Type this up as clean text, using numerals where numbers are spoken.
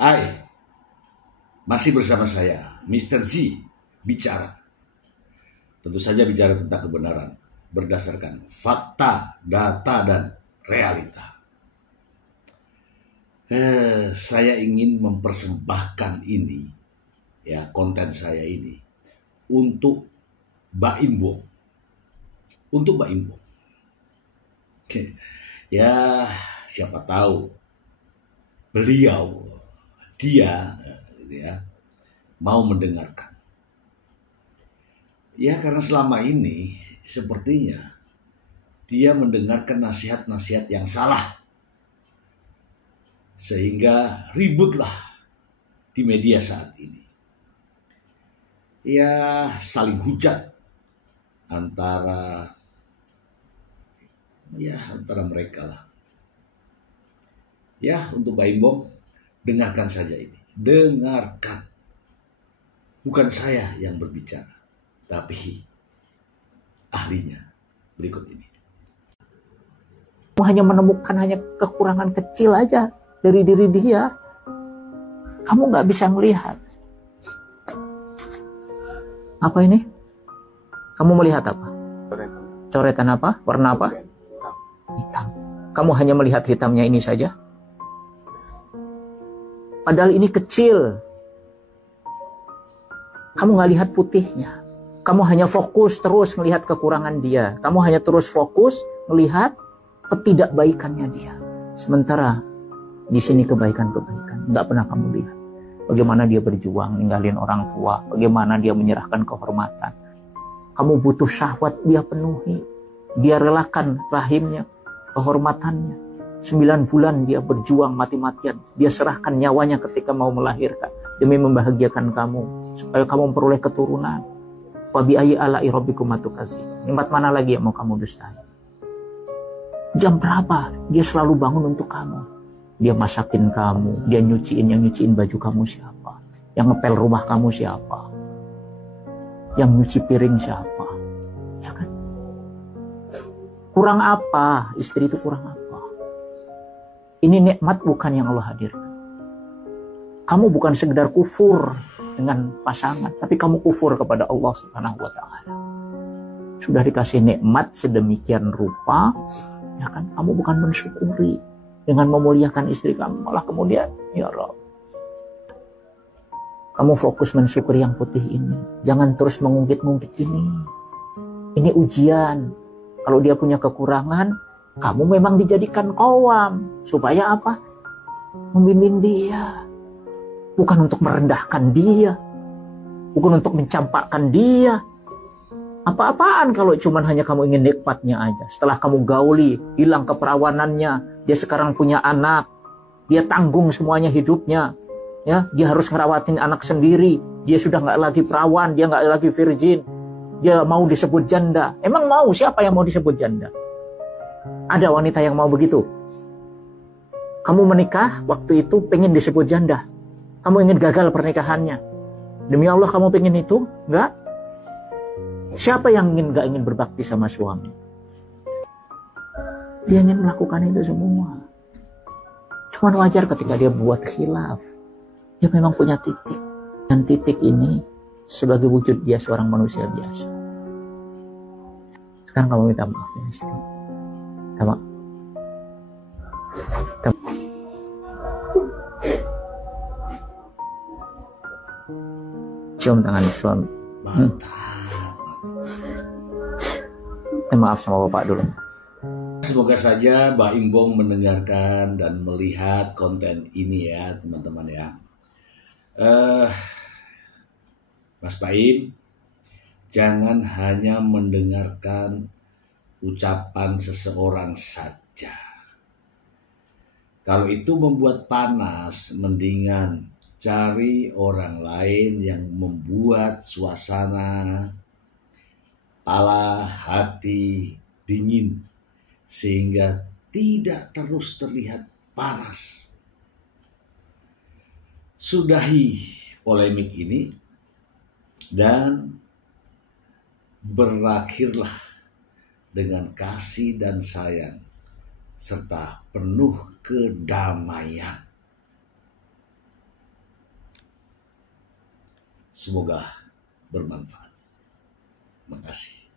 Hai, masih bersama saya, Mr. Z, bicara. Tentu saja bicara tentang kebenaran, berdasarkan fakta, data, dan realita. Saya ingin mempersembahkan ini, ya konten saya ini, untuk Baim Wong. Untuk Baim Wong. Ya, siapa tahu dia mau mendengarkan. Ya, karena selama ini sepertinya dia mendengarkan nasihat-nasihat yang salah, sehingga ributlah di media saat ini. Ya, saling hujat antara mereka lah. Ya, untuk Baim Wong, dengarkan saja ini. Dengarkan. Bukan saya yang berbicara, tapi ahlinya berikut ini. Hanya menemukan kekurangan kecil aja dari diri dia. Kamu nggak bisa melihat. Apa ini? Kamu melihat apa? Coretan apa? Warna apa? Hitam. Kamu hanya melihat hitamnya ini saja? Padahal ini kecil. Kamu nggak lihat putihnya. Kamu hanya fokus terus melihat kekurangan dia. Kamu hanya terus fokus melihat ketidakbaikannya dia. Sementara di sini kebaikan-kebaikan nggak pernah kamu lihat. Bagaimana dia berjuang ninggalin orang tua. Bagaimana dia menyerahkan kehormatan. Kamu butuh syahwat, dia penuhi. Dia relakan rahimnya, kehormatannya. 9 bulan dia berjuang mati-matian. Dia serahkan nyawanya ketika mau melahirkan. Demi membahagiakan kamu. Supaya kamu memperoleh keturunan. Wa bi ayyi ala'i rabbikum tukadzibun. Nikmat mana lagi yang mau kamu dustai? Jam berapa dia selalu bangun untuk kamu? Dia masakin kamu. Dia yang nyuciin baju kamu siapa? Yang ngepel rumah kamu siapa? Yang nyuci piring siapa? Ya kan? Kurang apa? Istri itu kurang apa? Ini nikmat bukan yang Allah hadirkan. Kamu bukan sekedar kufur dengan pasangan, tapi kamu kufur kepada Allah Subhanahu wa Ta'ala. Sudah dikasih nikmat sedemikian rupa, ya kan? Kamu bukan mensyukuri dengan memuliakan istri kamu, malah kemudian, ya Allah, kamu fokus mensyukuri yang putih ini. Jangan terus mengungkit-ungkit ini. Ini ujian. Kalau dia punya kekurangan, kamu memang dijadikan qawwam. Supaya apa? Membimbing dia. Bukan untuk merendahkan dia. Bukan untuk mencampakkan dia. Apa-apaan kalau cuman hanya kamu ingin nikmatnya aja. Setelah kamu gauli, hilang keperawanannya. Dia sekarang punya anak. Dia tanggung semuanya hidupnya. Ya, dia harus ngerawatin anak sendiri. Dia sudah nggak lagi perawan. Dia nggak lagi virgin. Dia mau disebut janda. Emang mau? Siapa yang mau disebut janda? Ada wanita yang mau begitu. Kamu menikah, waktu itu pengen disebut janda. Kamu ingin gagal pernikahannya. Demi Allah kamu pengen itu? Enggak? Siapa yang gak ingin berbakti sama suami? Dia ingin melakukan itu semua. Cuman wajar ketika dia buat khilaf. Dia memang punya titik. Dan titik ini sebagai wujud dia seorang manusia biasa. Sekarang kamu minta maaf ya istri. Sama. Cium tangan suami. Maaf sama bapak dulu. Semoga saja Baim Wong mendengarkan dan melihat konten ini ya teman-teman ya. Mas Baim, jangan hanya mendengarkan ucapan seseorang saja. Kalau itu membuat panas, mendingan cari orang lain yang membuat suasana hati dingin sehingga tidak terus terlihat panas. Sudahi polemik ini dan berakhirlah dengan kasih dan sayang serta penuh kedamaian. Semoga bermanfaat. Terima kasih.